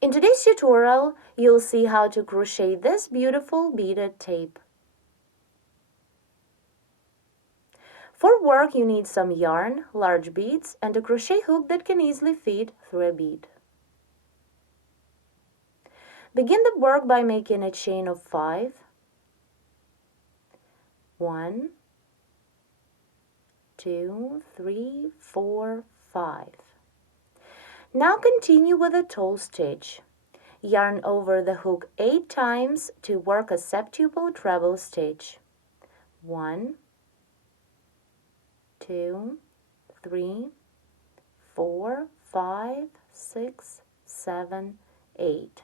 In today's tutorial, you'll see how to crochet this beautiful beaded tape. For work, you need some yarn, large beads, and a crochet hook that can easily fit through a bead. Begin the work by making a chain of 5. 1, 2, 3, 4, 5. Now continue with a toe stitch. Yarn over the hook 8 times to work a septuple treble stitch. 1, 2, 3, 4, 5, 6, 7, 8.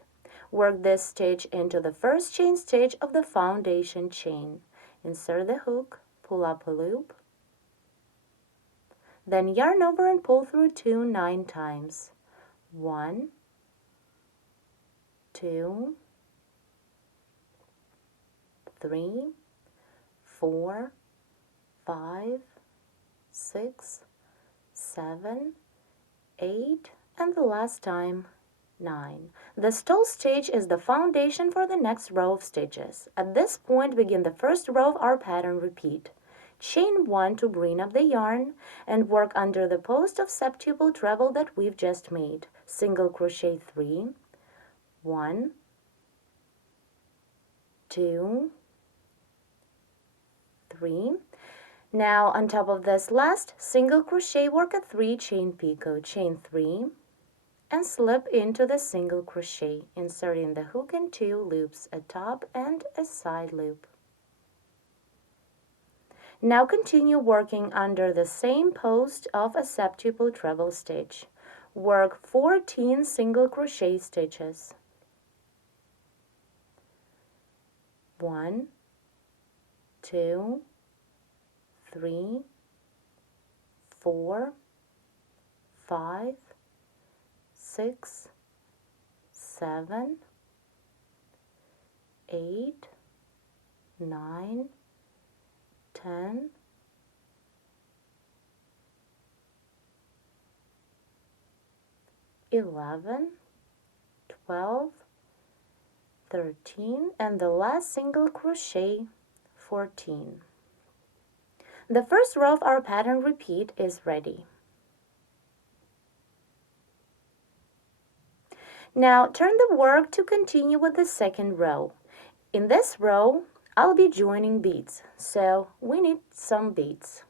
Work this stitch into the first chain stitch of the foundation chain. Insert the hook, pull up a loop, then yarn over and pull through 2 9 times. 1, 2, 3, 4, 5, 6, 7, 8, and the last time 9. This toe stitch is the foundation for the next row of stitches. At this point, begin the first row of our pattern repeat. Chain 1 to bring up the yarn and work under the post of septuple treble that we've just made. Single crochet 3, 1, 2, 3. Now on top of this last single crochet, work a 3 chain picot. Chain 3 and slip into the single crochet, inserting the hook in 2 loops, a top and a side loop. Now continue working under the same post of a septuple treble stitch. Work 14 single crochet stitches. 1, 2, 3, 4, 5, 6, 7, 8, 9, 10, 11, 12, 13, and the last single crochet 14. The first row of our pattern repeat is ready. Now turn the work to continue with the second row. In this row, I'll be joining beads, so we need some beads.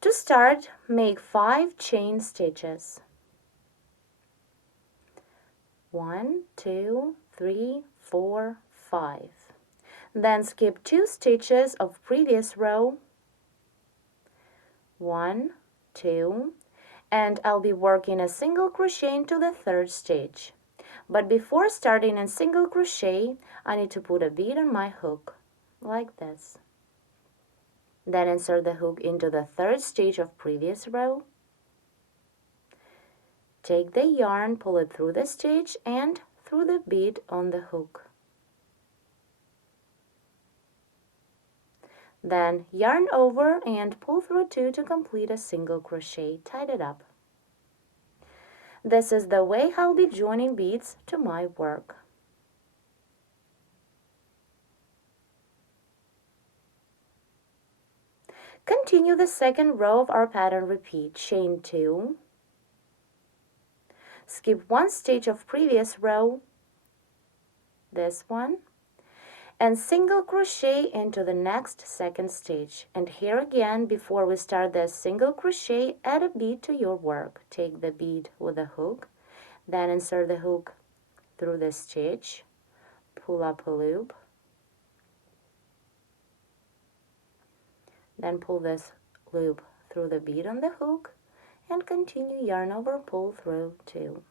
To start, make 5 chain stitches. 1, 2, 3, 4, 5. Then skip 2 stitches of previous row. 1, 2, and I'll be working a single crochet into the third stitch. But before starting a single crochet, I need to put a bead on my hook, like this. Then insert the hook into the third stitch of previous row. Take the yarn, pull it through the stitch and through the bead on the hook. Then yarn over and pull through 2 to complete a single crochet. Tie it up. This is the way I'll be joining beads to my work. Continue the second row of our pattern repeat. Chain 2, skip 1 stitch of previous row, this one, and single crochet into the next second stitch. And here again, before we start the single crochet, add a bead to your work. Take the bead with the hook, then insert the hook through the stitch, pull up a loop, then pull this loop through the bead on the hook and continue yarn over, pull through 2.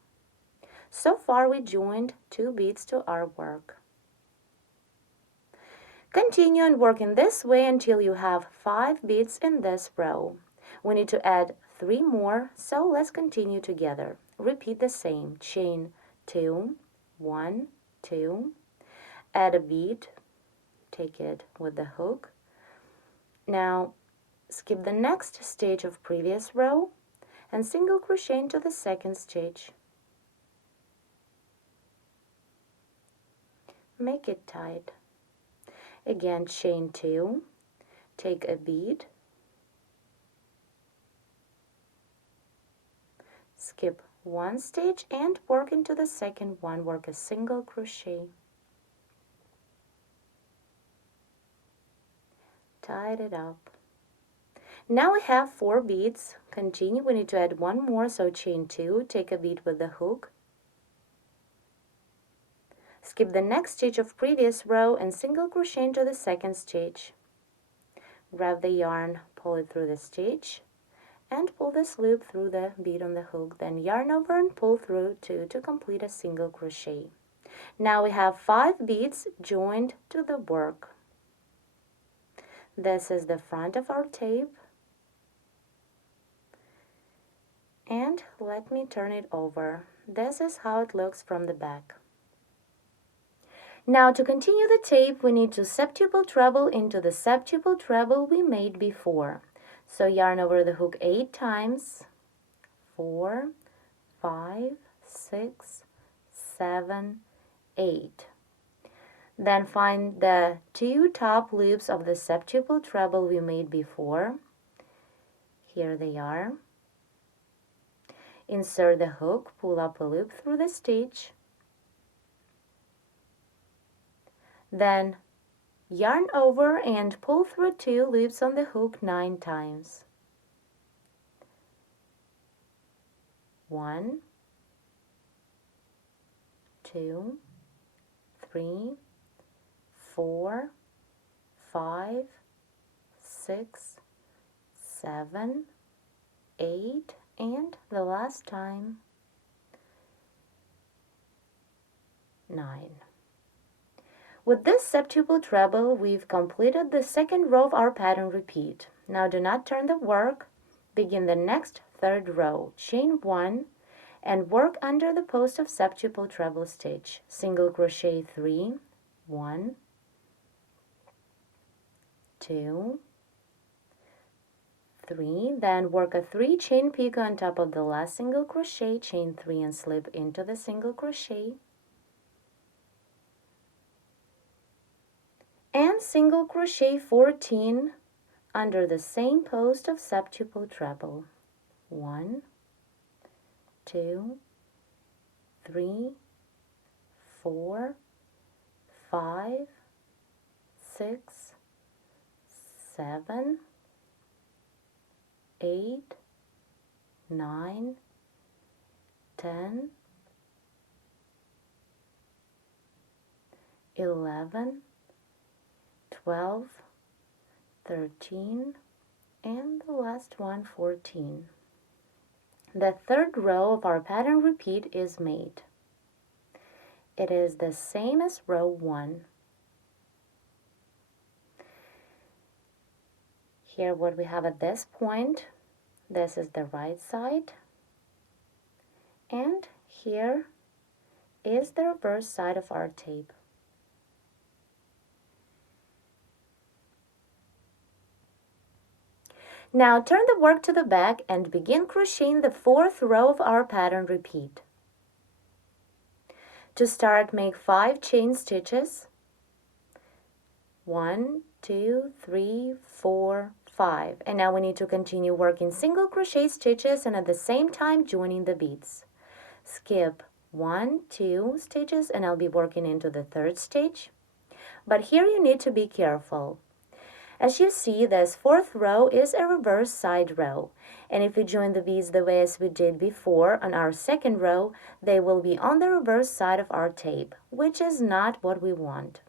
So far we joined 2 beads to our work. Continue and work in this way until you have 5 beads in this row. We need to add 3 more, so let's continue together. Repeat the same. Chain 2, 1, 2, add a bead, take it with the hook. Now skip the next stitch of previous row and single crochet into the second stitch. Make it tight. Again, chain 2, take a bead, skip 1 stitch and work into the second one, work a single crochet. Tie it up. Now we have 4 beads. Continue, we need to add 1 more, so chain 2, take a bead with the hook, skip the next stitch of previous row and single crochet into the second stitch. Grab the yarn, pull it through the stitch, and pull this loop through the bead on the hook, then yarn over and pull through 2 to complete a single crochet. Now we have 5 beads joined to the work. This is the front of our tape, and let me turn it over. This is how it looks from the back. Now to continue the tape, we need to septuple treble into the septuple treble we made before. So yarn over the hook 8 times, 4, 5, 6, 7, 8. Then find the 2 top loops of the septuple treble we made before. Here they are. Insert the hook, pull up a loop through the stitch. Then yarn over and pull through 2 loops on the hook 9 times. 1, 2, 3, 4, 5, 6, 7, 8, and the last time 9. With this septuple treble, we've completed the second row of our pattern repeat. Now do not turn the work. Begin the next third row, chain 1, and work under the post of septuple treble stitch. Single crochet 3, 1, 2, 3, then work a 3 chain picot on top of the last single crochet, chain 3 and slip into the single crochet. And single crochet 14 under the same post of septuple treble. 1, 2, 3, 4, 5, 6, 7, 8, 9, 10, 11, 12, 13, and the last one 14. The third row of our pattern repeat is made. It is the same as row 1. Here what we have at this point, this is the right side, and here is the reverse side of our tape. Now turn the work to the back and begin crocheting the fourth row of our pattern repeat. To start, make 5 chain stitches. 1, 2, 3, 4, 5. And now we need to continue working single crochet stitches and at the same time joining the beads. Skip 1, 2 stitches and I'll be working into the third stitch. But here you need to be careful. As you see, this fourth row is a reverse side row, and if we join the beads the way as we did before on our second row, they will be on the reverse side of our tape, which is not what we want.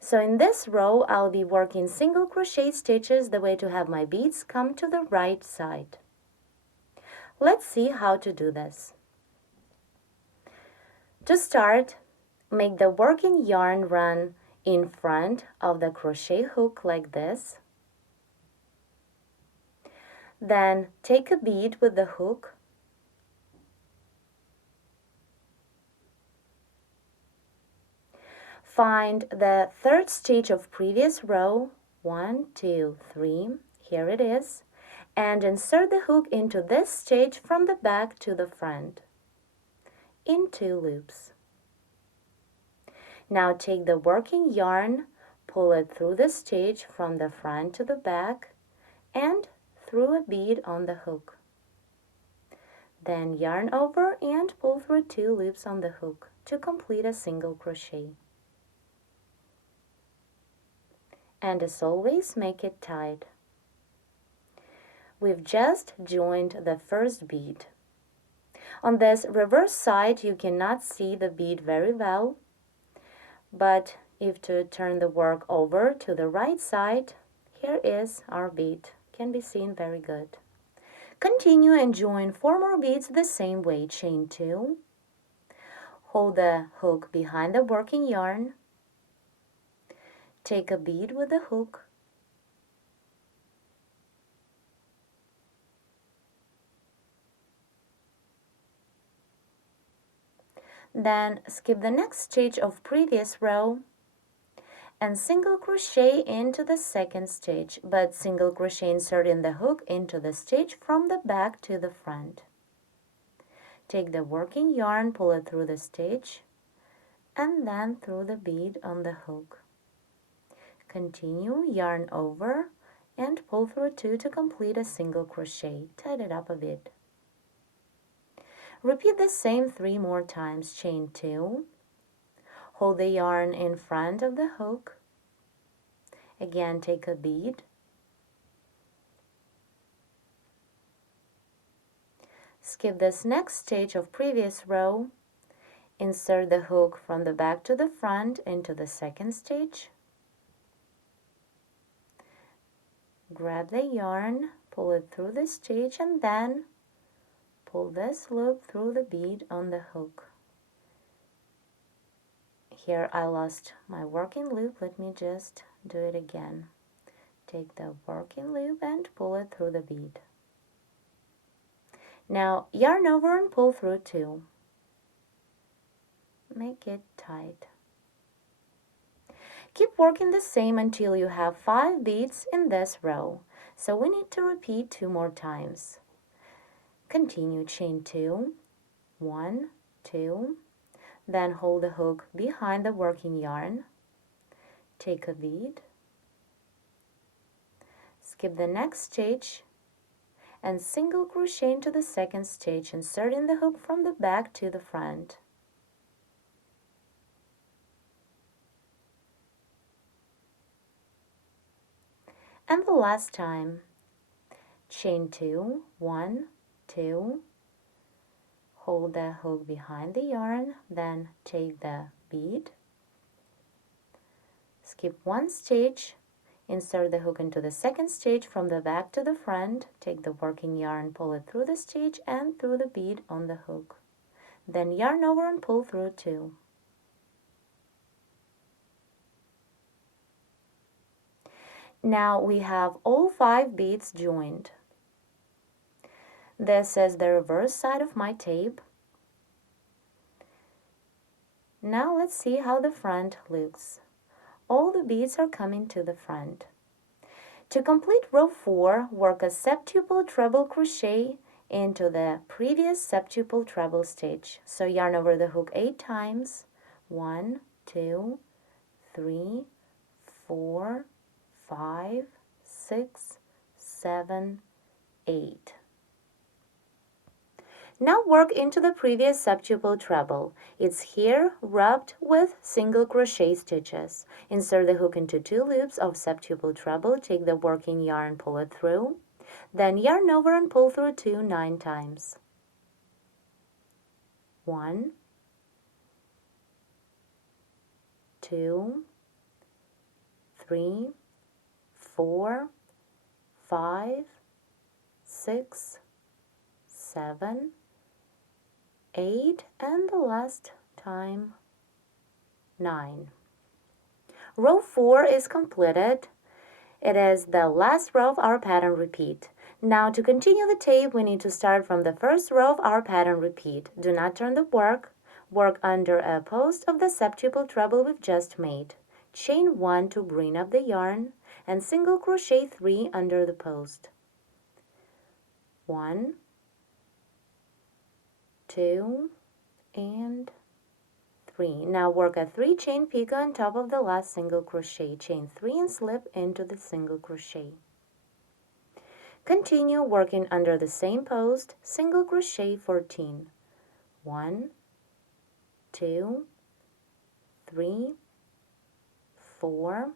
So in this row, I'll be working single crochet stitches the way to have my beads come to the right side. Let's see how to do this. To start, make the working yarn run in front of the crochet hook like this. Then take a bead with the hook. Find the third stitch of previous row, 1, 2, 3, here it is, and insert the hook into this stitch from the back to the front in 2 loops. Now take the working yarn, pull it through the stitch from the front to the back and through a bead on the hook. Then yarn over and pull through 2 loops on the hook to complete a single crochet. And as always, make it tight. We've just joined the first bead. On this reverse side, you cannot see the bead very well, but if to turn the work over to the right side, here is our bead. Can be seen very good. Continue and join 4 more beads the same way. Chain 2. Hold the hook behind the working yarn. Take a bead with the hook. Then skip the next stitch of previous row and single crochet into the second stitch, but single crochet inserting the hook into the stitch from the back to the front. Take the working yarn, pull it through the stitch and then through the bead on the hook. Continue, yarn over and pull through 2 to complete a single crochet. Tight it up a bit. Repeat the same 3 more times. Chain 2. Hold the yarn in front of the hook. Again, take a bead. Skip this next stitch of previous row. Insert the hook from the back to the front into the second stitch. Grab the yarn, pull it through the stitch and then pull this loop through the bead on the hook. Here I lost my working loop. Let me just do it again. Take the working loop and pull it through the bead. Now yarn over and pull through 2. Make it tight. Keep working the same until you have 5 beads in this row. So we need to repeat 2 more times. Continue, chain 2, 1, 2, then hold the hook behind the working yarn, take a bead, skip the next stitch, and single crochet into the second stitch, inserting the hook from the back to the front. And the last time, chain 2, 1, 2, hold the hook behind the yarn, then take the bead, skip 1 stitch, insert the hook into the second stitch from the back to the front, take the working yarn, pull it through the stitch and through the bead on the hook. Then yarn over and pull through 2. Now we have all 5 beads joined. This is the reverse side of my tape. Now let's see how the front looks. All the beads are coming to the front. To complete row 4, work a septuple treble crochet into the previous septuple treble stitch. So yarn over the hook 8 times. 1, 2, 3, 4, 5, 6, 7, 8. Now work into the previous septuple treble. It's here wrapped with single crochet stitches. Insert the hook into 2 loops of septuple treble, take the working yarn, pull it through, then yarn over and pull through 2 9 times. 1, 2, 3, 4, 5, 6, 7, 8, and the last time 9. Row 4 is completed. It is the last row of our pattern repeat. Now to continue the tape, we need to start from the first row of our pattern repeat. Do not turn the work. Work under a post of the septuple treble we've just made. Chain 1 to bring up the yarn and single crochet 3 under the post. 1, 2, and 3. Now work a 3 chain picot on top of the last single crochet. Chain 3 and slip into the single crochet. Continue working under the same post, single crochet 14. 1, 2, 3, 4,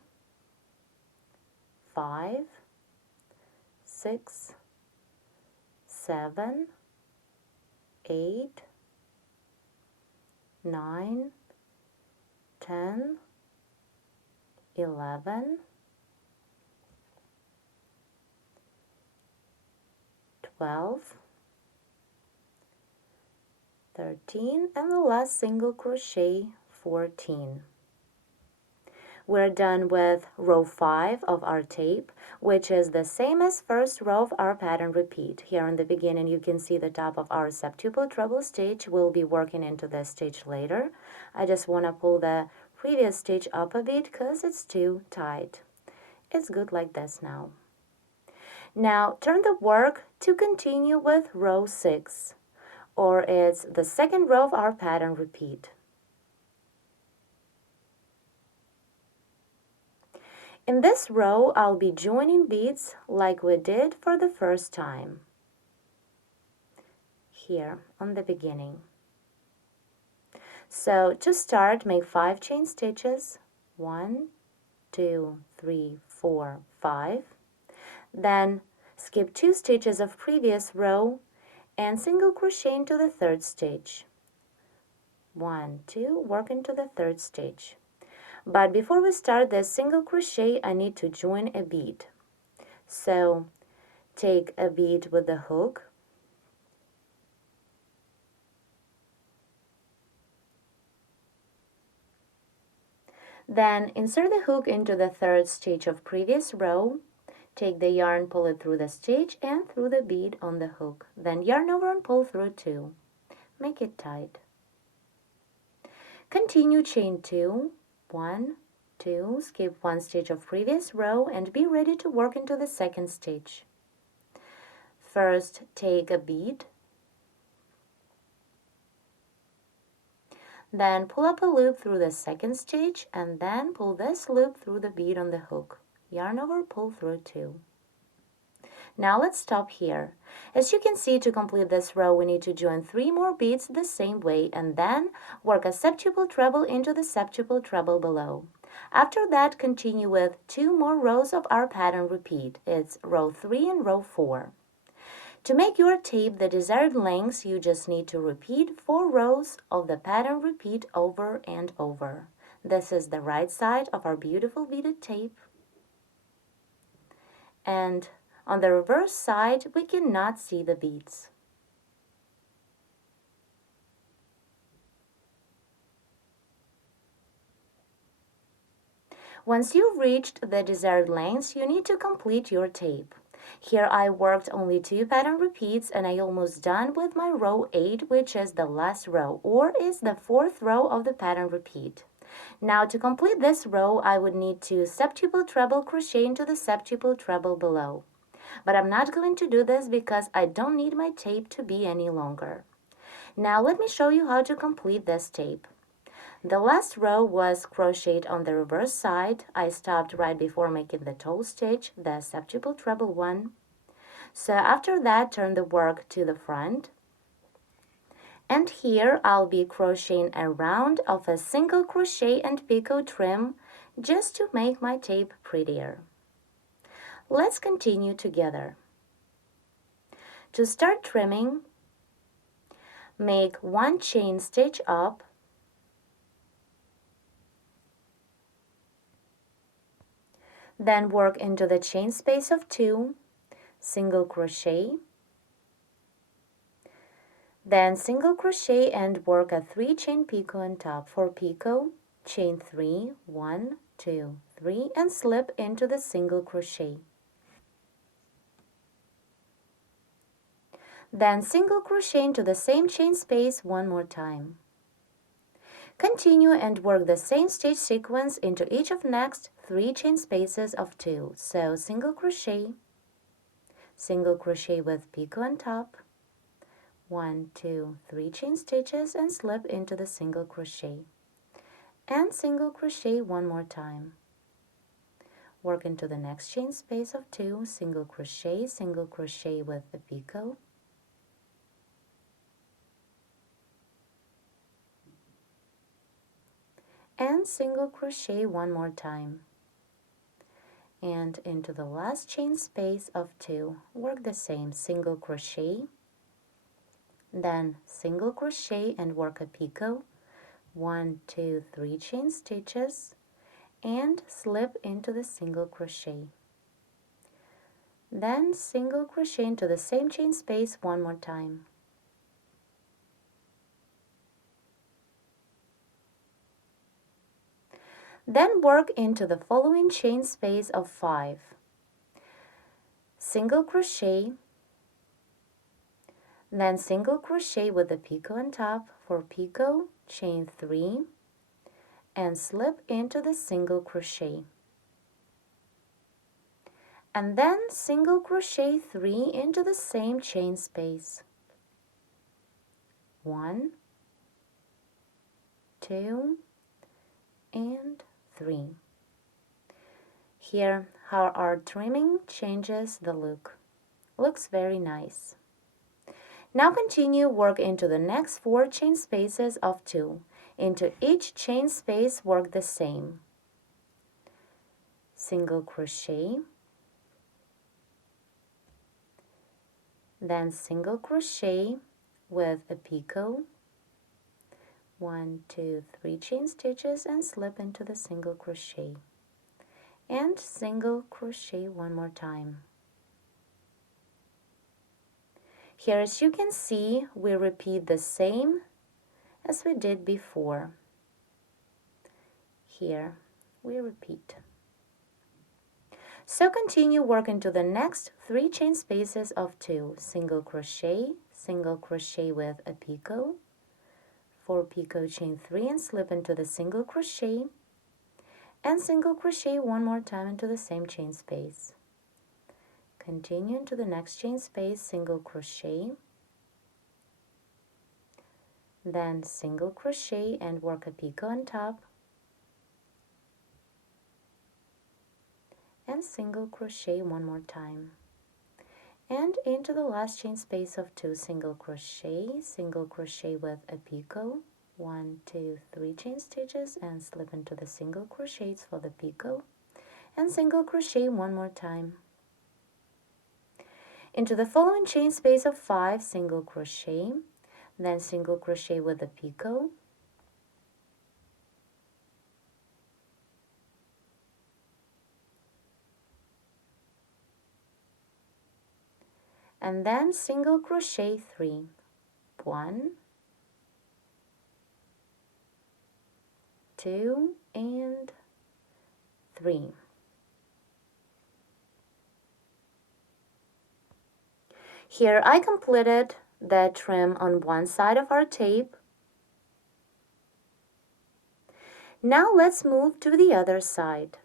5, 6, 7, 8, 9, 10, 11, 12, 13, and the last single crochet 14. We're done with row 5 of our tape, which is the same as first row of our pattern repeat. Here in the beginning you can see the top of our septuple treble stitch. We'll be working into this stitch later. I just want to pull the previous stitch up a bit because it's too tight. It's good like this now. Now turn the work to continue with row 6, or it's the second row of our pattern repeat. In this row, I'll be joining beads like we did for the first time, here on the beginning. So to start, make 5 chain stitches, 1, 2, 3, 4, 5. Then skip 2 stitches of previous row and single crochet into the 3rd stitch. 1, 2, work into the 3rd stitch. But before we start this single crochet, I need to join a bead. So take a bead with the hook, then insert the hook into the 3rd stitch of previous row, take the yarn, pull it through the stitch and through the bead on the hook, then yarn over and pull through 2. Make it tight. Continue chain 2, 1, 2, skip 1 stitch of previous row and be ready to work into the 2nd stitch. First, take a bead, then pull up a loop through the 2nd stitch and then pull this loop through the bead on the hook. Yarn over, pull through 2. Now let's stop here. As you can see, to complete this row we need to join 3 more beads the same way and then work a septuple treble into the septuple treble below. After that, continue with 2 more rows of our pattern repeat. It's row 3 and row 4. To make your tape the desired length, you just need to repeat 4 rows of the pattern repeat over and over. This is the right side of our beautiful beaded tape. And on the reverse side, we cannot see the beads. Once you've reached the desired length, you need to complete your tape. Here I worked only 2 pattern repeats and I almost done with my row 8, which is the last row, or is the 4th row of the pattern repeat. Now to complete this row, I would need to septuple treble crochet into the septuple treble below. But I'm not going to do this because I don't need my tape to be any longer. Now let me show you how to complete this tape. The last row was crocheted on the reverse side. I stopped right before making the toe stitch, the septuple treble one. So after that, turn the work to the front. And here I'll be crocheting a round of a single crochet and picot trim just to make my tape prettier. Let's continue together. To start trimming, make 1 chain stitch up, then work into the chain space of 2, single crochet, then single crochet and work a 3 chain picot on top. For picot, chain 3, 1, 2, 3, and slip into the single crochet. Then single crochet into the same chain space 1 more time. Continue and work the same stitch sequence into each of next 3 chain spaces of 2. So single crochet, single crochet with picot on top, 1, 2, 3 chain stitches and slip into the single crochet, and single crochet one more time. Work into the next chain space of 2, single crochet with a picot, and single crochet one more time. And into the last chain space of 2, work the same, single crochet, then single crochet and work a picot, 1, 2, 3 chain stitches, and slip into the single crochet. Then single crochet into the same chain space one more time. Then work into the following chain space of 5. Single crochet, then single crochet with the picot on top for picot, chain 3, and slip into the single crochet. And then single crochet 3 into the same chain space. 1, 2, and 3. Here, how our trimming changes the look. Looks very nice. Now continue work into the next 4 chain spaces of 2. Into each chain space work the same. Single crochet, then single crochet with a picot, 1, 2, 3 chain stitches and slip into the single crochet, and single crochet one more time. Here, as you can see, we repeat the same as we did before. Here we repeat. So continue work into the next 3 chain spaces of 2, single crochet with a picot, 4 picot, chain 3 and slip into the single crochet, and single crochet one more time into the same chain space. Continue into the next chain space, single crochet, then single crochet and work a picot on top, and single crochet one more time. And into the last chain space of 2, single crochet with a picot, 1, 2, 3 chain stitches and slip into the single crochets for the picot, and single crochet one more time. Into the following chain space of 5, single crochet, then single crochet with a picot, and then single crochet 3, 1, 2, and 3. Here I completed the trim on one side of our tape. Now let's move to the other side.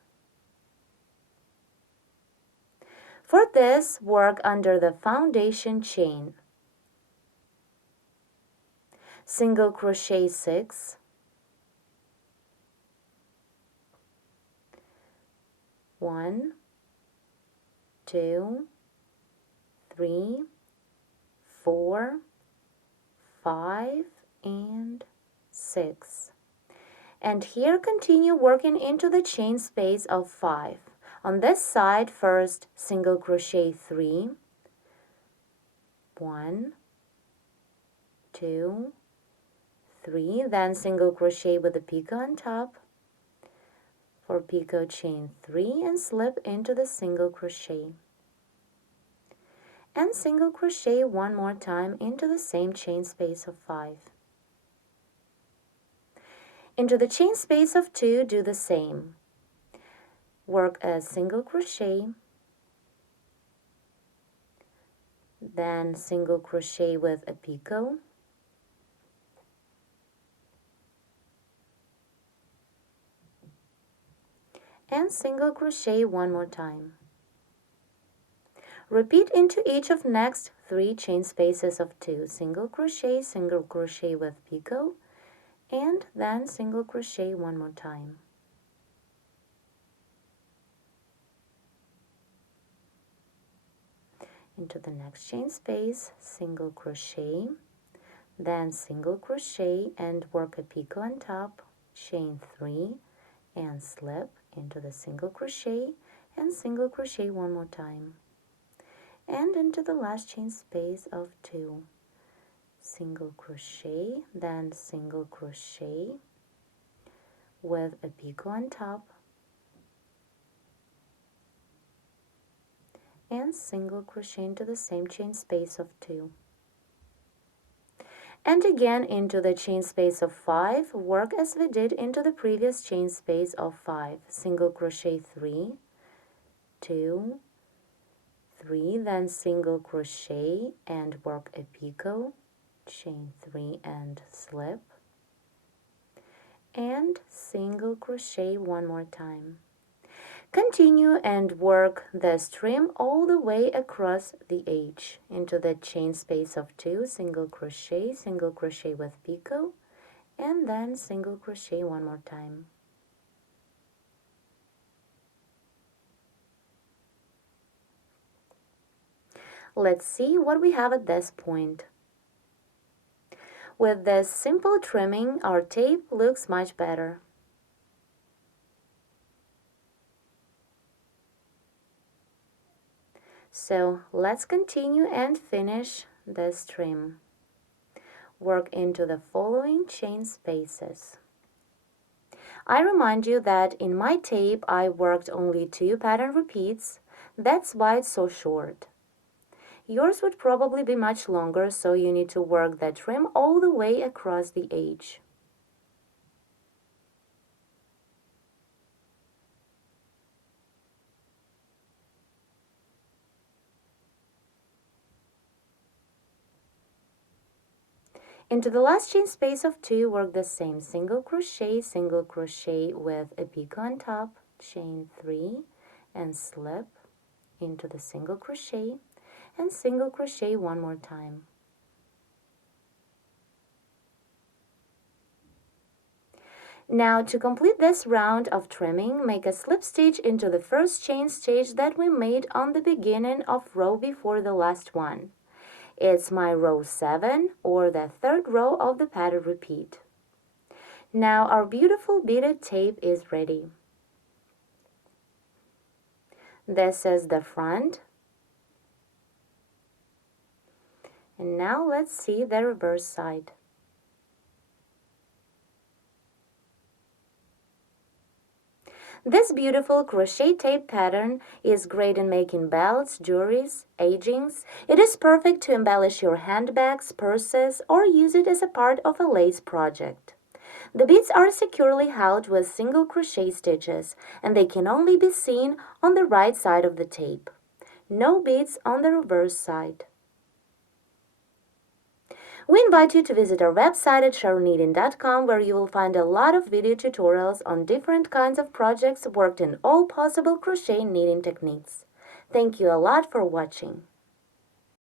For this, work under the foundation chain. Single crochet 6, 1, 2, 3, 4, 5, and 6. And here continue working into the chain space of 5. On this side, first single crochet 3, 1, 2, 3, then single crochet with a picot on top for picot, chain 3 and slip into the single crochet, and single crochet one more time into the same chain space of 5. Into the chain space of 2, do the same. Work a single crochet, then single crochet with a picot, and single crochet one more time. Repeat into each of next 3 chain spaces of 2. Single crochet with picot, and then single crochet one more time. Into the next chain space, single crochet, then single crochet and work a picot on top, chain 3 and slip into the single crochet and single crochet one more time, and into the last chain space of 2. Single crochet, then single crochet with a picot on top and single crochet into the same chain space of 2. And again into the chain space of 5, work as we did into the previous chain space of 5. Single crochet 3, 2, 3, then single crochet and work a picot, chain 3 and slip, and single crochet one more time. Continue and work the trim all the way across the edge into the chain space of 2, single crochet with picot, and then single crochet one more time. Let's see what we have at this point. With this simple trimming, our tape looks much better. So let's continue and finish this trim. Work into the following chain spaces. I remind you that in my tape I worked only 2 pattern repeats. That's why it's so short. Yours would probably be much longer, so you need to work the trim all the way across the edge. Into the last chain space of 2, work the same single crochet with a picot on top, chain 3 and slip into the single crochet and single crochet one more time. Now to complete this round of trimming, make a slip stitch into the first chain stitch that we made on the beginning of row before the last one. It's my row 7 or the 3rd row of the pattern repeat. Now our beautiful beaded tape is ready. This is the front. And now let's see the reverse side. This beautiful crochet tape pattern is great in making belts, jewelries, edgings. It is perfect to embellish your handbags, purses, or use it as a part of a lace project. The beads are securely held with single crochet stitches, and they can only be seen on the right side of the tape. No beads on the reverse side. We invite you to visit our website at SrochetKnitting.com, where you will find a lot of video tutorials on different kinds of projects worked in all possible crochet knitting techniques. Thank you a lot for watching.